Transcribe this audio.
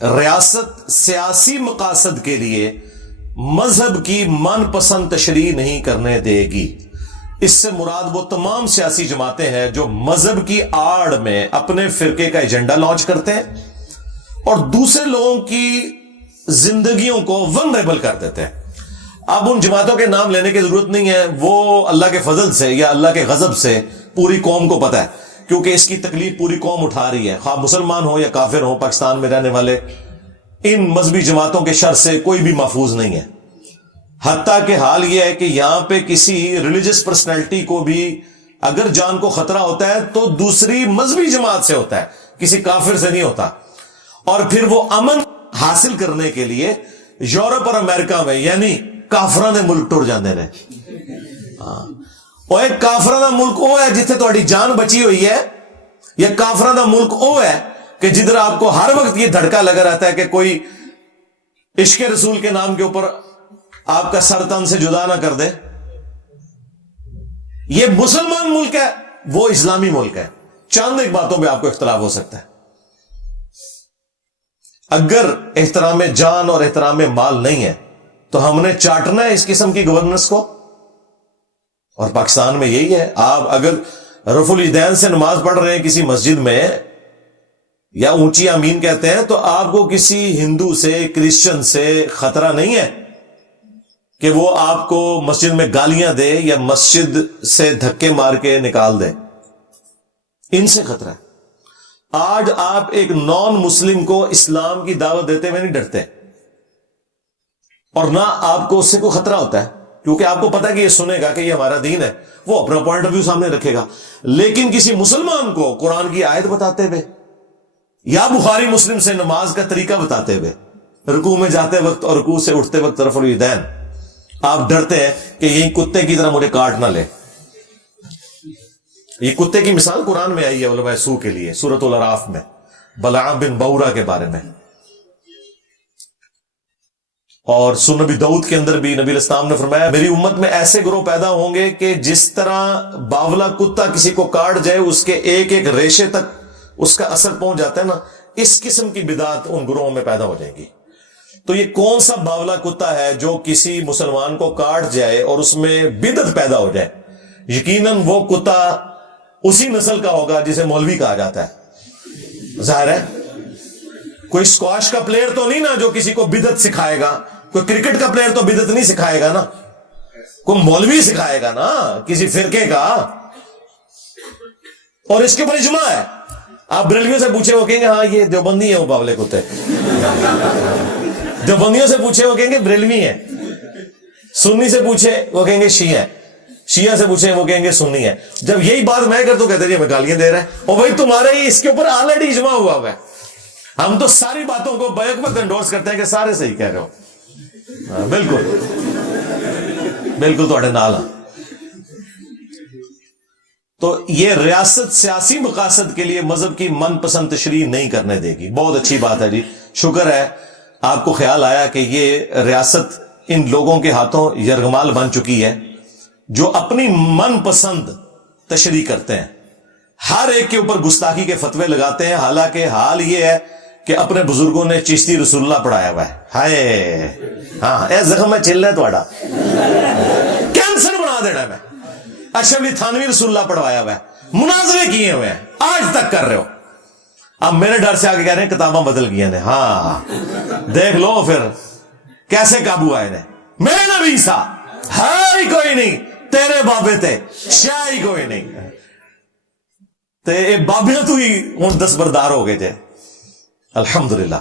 ریاست سیاسی مقاصد کے لیے مذہب کی من پسند تشریح نہیں کرنے دے گی۔ اس سے مراد وہ تمام سیاسی جماعتیں ہیں جو مذہب کی آڑ میں اپنے فرقے کا ایجنڈا لانچ کرتے ہیں اور دوسرے لوگوں کی زندگیوں کو ونریبل کر دیتے ہیں۔ اب ان جماعتوں کے نام لینے کی ضرورت نہیں ہے، وہ اللہ کے فضل سے یا اللہ کے غضب سے پوری قوم کو پتہ ہے، کیونکہ اس کی تکلیف پوری قوم اٹھا رہی ہے، خواہ مسلمان ہو یا کافر ہو۔ پاکستان میں رہنے والے ان مذہبی جماعتوں کے شر سے کوئی بھی محفوظ نہیں ہے۔ حتیٰ کہ حال یہ ہے کہ یہاں پہ کسی ریلیجس پرسنالٹی کو بھی اگر جان کو خطرہ ہوتا ہے تو دوسری مذہبی جماعت سے ہوتا ہے، کسی کافر سے نہیں ہوتا۔ اور پھر وہ امن حاصل کرنے کے لیے یورپ اور امریکہ میں یعنی کافرانہ ملک ٹر جاندے رہے۔ اور ایک کافرانہ ملک وہ ہے جتنے تہاڈی جان بچی ہوئی ہے، یا کافرانہ ملک وہ ہے کہ جدھر آپ کو ہر وقت یہ دھڑکا لگا رہتا ہے کہ کوئی عشق رسول کے نام کے اوپر آپ کا سر تن سے جدا نہ کر دے۔ یہ مسلمان ملک ہے، وہ اسلامی ملک ہے۔ چند ایک باتوں پہ آپ کو اختلاف ہو سکتا ہے۔ اگر احترام جان اور احترام مال نہیں ہے تو ہم نے چاٹنا ہے اس قسم کی گورننس کو، اور پاکستان میں یہی ہے۔ آپ اگر رفع الیدین سے نماز پڑھ رہے ہیں کسی مسجد میں یا اونچی آمین کہتے ہیں تو آپ کو کسی ہندو سے کرسچن سے خطرہ نہیں ہے کہ وہ آپ کو مسجد میں گالیاں دے یا مسجد سے دھکے مار کے نکال دے، ان سے خطرہ ہے۔ آج آپ ایک نان مسلم کو اسلام کی دعوت دیتے ہوئے نہیں ڈرتے، اور نہ آپ کو اس سے کوئی خطرہ ہوتا ہے، کیونکہ آپ کو پتا کہ یہ سنے گا کہ یہ ہمارا دین ہے، وہ اپنا پوائنٹ آف ویو سامنے رکھے گا۔ لیکن کسی مسلمان کو قرآن کی آیت بتاتے ہوئے یا بخاری مسلم سے نماز کا طریقہ بتاتے ہوئے، رکوع میں جاتے وقت اور رکوع سے اٹھتے وقت رفع الیدین، آپ ڈرتے ہیں کہ یہی کتے کی طرح مجھے کاٹ نہ لے۔ یہ کتے کی مثال قرآن میں آئی ہے علماء سو کے لیے، سورۃ الاعراف میں بلعام بن بورا کے بارے میں، اور سنن نبی داؤد کے اندر بھی نبی الاسلام نے فرمایا میری امت میں ایسے گروہ پیدا ہوں گے کہ جس طرح باولا کتا کسی کو کاٹ جائے اس کے ایک ایک ریشے تک اس کا اثر پہنچ جاتا ہے نا، اس قسم کی بدعت ان گروہوں میں پیدا ہو جائے گی۔ تو یہ کون سا باولا کتا ہے جو کسی مسلمان کو کاٹ جائے اور اس میں بدعت پیدا ہو جائے؟ یقیناً وہ کتا اسی نسل کا ہوگا جسے مولوی کہا جاتا ہے۔ ظاہر ہے کوئی اسکواش کا پلیئر تو نہیں نا جو کسی کو بدعت سکھائے گا، کوئی کرکٹ کا پلیئر تو بدعت نہیں سکھائے گا نا، کوئی مولوی سکھائے گا نا کسی فرقے کا۔ اور اس کے اوپر اجماع ہے، آپ بریلویوں سے پوچھے وہ کہیں گے ہاں یہ دیوبندی ہے وہ باولے کتے، دیوبندیوں سے پوچھے وہ کہیں گے بریلوی ہیں، سنی سے پوچھے وہ کہیں گے شیعہ ہے، شیعہ سے پوچھے وہ کہیں گے سنی ہے۔ جب یہی بات میں کر تو کہتے ہیں میں گالیاں دے رہا ہے، اور بھائی تمہارا ہی اس کے اوپر آلریڈی اجماع ہوا ہوا ہے۔ ہم تو ساری باتوں کو بیک وقت انڈورس کرتے ہیں کہ سارے صحیح کہہ رہے ہو۔ بالکل بالکل تھوڑے نال ہاں۔ تو یہ ریاست سیاسی مقاصد کے لیے مذہب کی من پسند تشریح نہیں کرنے دے گی۔ بہت اچھی بات ہے جی، شکر ہے آپ کو خیال آیا کہ یہ ریاست ان لوگوں کے ہاتھوں یرغمال بن چکی ہے جو اپنی من پسند تشریح کرتے ہیں، ہر ایک کے اوپر گستاخی کے فتوے لگاتے ہیں۔ حالانکہ حال یہ ہے کہ اپنے بزرگوں نے چشتی رسول اللہ پڑھایا ہوا ہے۔ ہائے ہاں اے زخم میں چل رہا ہے تھوڑا، کینسر بنا دینا ہے۔ میں اشرف علی تھانوی رسول اللہ پڑھوایا ہوا ہے، مناظرے کیے ہوئے ہیں، آج تک کر رہے ہو۔ اب میرے ڈر سے آگے کہہ رہے ہیں کتاباں بدل گئی ہیں۔ ہاں دیکھ لو پھر کیسے قابو آئے نے۔ میرے نبی سا ہے ہی کوئی نہیں، تیرے بابے تے شاہ ہی کوئی نہیں، تے بابیاں تو ہی ہوں دستبردار ہو گئے جے۔ الحمدللہ